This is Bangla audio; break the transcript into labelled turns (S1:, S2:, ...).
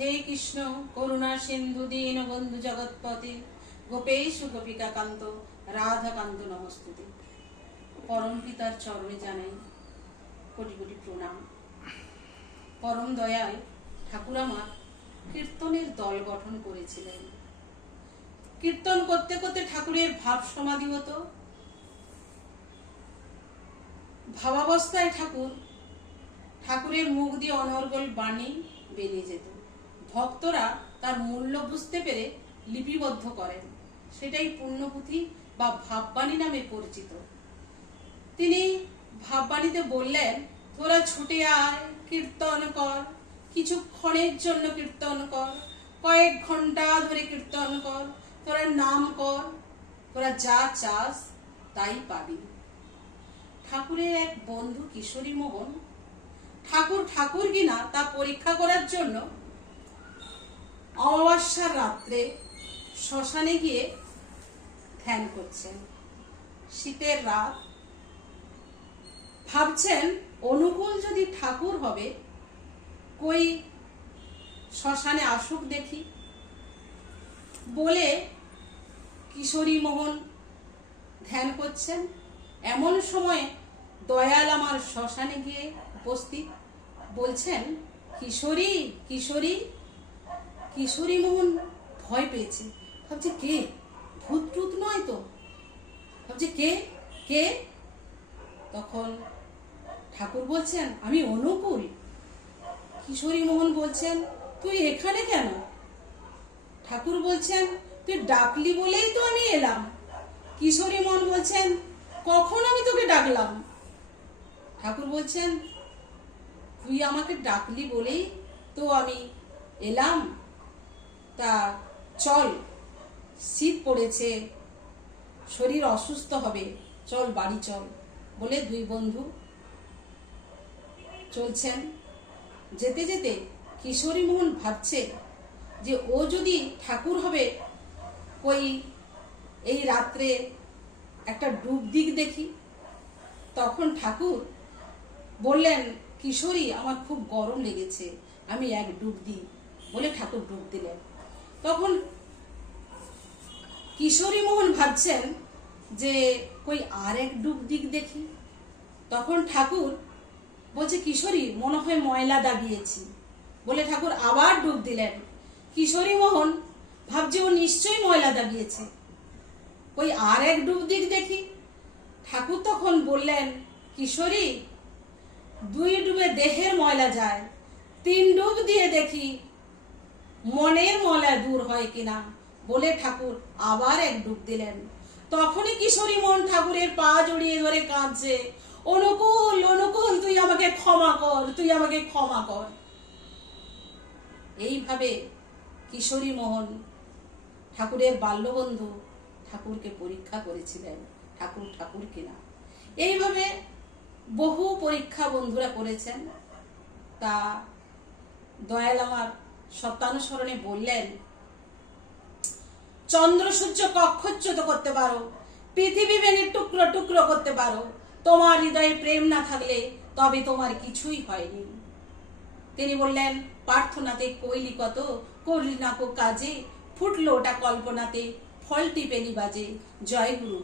S1: হে কৃষ্ণ, করুণা সিন্ধু, দীন বন্ধু জগৎপতি গোপেশ গোপিকা কান্ত রাধা কান্ত নমস্তুতি। পরম পিতার চরণে জানাই কোটি কোটি প্রণাম। পরম দয়ায় ঠাকুর আমার কীর্তনের দল গঠন করেছিলেন। কীর্তন করতে করতে ঠাকুরের ভাব সমাধি হতো ভাবাবস্থায় ঠাকুর, ঠাকুরের মুখ দিয়ে অনর্গল বাণী বেরিয়ে যেত। ভক্তরা তার মূল্য বুঝতে পেরে লিপিবদ্ধ করেন। সেটাই পুণ্যপুঁথি বা ভাববাণী নামে পরিচিত। তিনি ভাববাণীতে বললেন, তোরা ছুটে আয়, কীর্তন কর কিছুক্ষণের জন্য কীর্তন কর, কয়েক ঘণ্টা ধরে কীর্তন কর, তোরা নাম কর, তোরা যা চাস তাই পাবি। ঠাকুরের এক বন্ধু কিশোরী মোহন, ঠাকুর ঠাকুর কিনা তা পরীক্ষা করার জন্য অমাবস্যার রাত্রে শ্মশানে গিয়ে ধ্যান করছেন। শীতের রাত। ভাবছেন অনুকূল যদি ঠাকুর হবে, কই শ্মশানে আসুক দেখি। বলে কিশোরী মোহন ধ্যান করছেন। এমন সময় দয়াল আমার শ্মশানে গিয়ে উপস্থিত। বলছেন, কিশোরী কিশোরী কিশোরী মোহন ভয় পেয়েছে। ভাবছে কে? ভূত টুত নয় তো? ভাবছে কে? কে? তখন ঠাকুর বলছেন, আমি অনুকূল। কিশোরী মোহন বলছেন, তুই এখানে কেন? ঠাকুর বলছেন, তুই ডাকলি বলেই তো আমি এলাম। কিশোরী মোহন বলছেন, কখন আমি তোকে ডাকলাম? ঠাকুর বলছেন, তুই আমাকে ডাকলি বলেই তো আমি এলাম। তা চল, শীত পড়েছে, শরীর অসুস্থ হবে, চল বাড়ি চল, বলে দুই বন্ধু চলছেন। যেতে যেতে কিশোরী মোহন ভাবছে যে ও যদি ঠাকুর হবে, কই এই রাত্রে একটা ডুব দিক দেখি। তখন ঠাকুর বললেন, কিশোরী, আমার খুব গরম লেগেছে, আমি এক ডুব দিই। বলে ঠাকুর ডুব দিলেন। তখন কিশোরী মোহন ভাবছেন যে কই আর এক ডুব দিক দেখি। তখন ঠাকুর বলছে, কিশোরী, মনে হয় ময়লা দাবিয়েছি। বলে ঠাকুর আবার ডুব দিলেন। কিশোরী মোহন ভাবছে, ও নিশ্চয়ই ময়লা দাবিয়েছে। ওই আর এক ডুব দিক দেখি। ঠাকুর তখন বললেন, কিশোরী, দুই ডুবে দেহের ময়লা যায়, তিন ডুব দিয়ে দেখি মনের মলা দূর হয় কিনা? বলে ঠাকুর আবার এক ডুব দিলেন। তখনই কিশোরী মন ঠাকুরের পা জড়িয়ে ধরে কাঁদছে। অনুকূল অনুকূল, তুই আমাকে ক্ষমা কর, তুই আমাকে ক্ষমা কর। এইভাবে কিশোরী মোহন ঠাকুরের বাল্যবন্ধু ঠাকুরকে পরীক্ষা করেছিলেন। ঠাকুর ঠাকুর কিনা। এইভাবে বহু পরীক্ষা বন্ধুরা করেছেন। তা দয়াল আমার সত্যানুসরণে বললেন, চন্দ্র সূর্য কক্ষচ্যুত করতে পারো, পৃথিবী ভেঙে টুকরো টুকরো করতে পারো, তোমার হৃদয়ে প্রেম না থাকলে তবে তোমার কিছুই হয়নি। তিনি বললেন, প্রার্থনাতে কইলি কত করলি না কাজে, ফুটলো ওটা কল্পনাতে, ফলটি পেলি বাজে জয় গুরু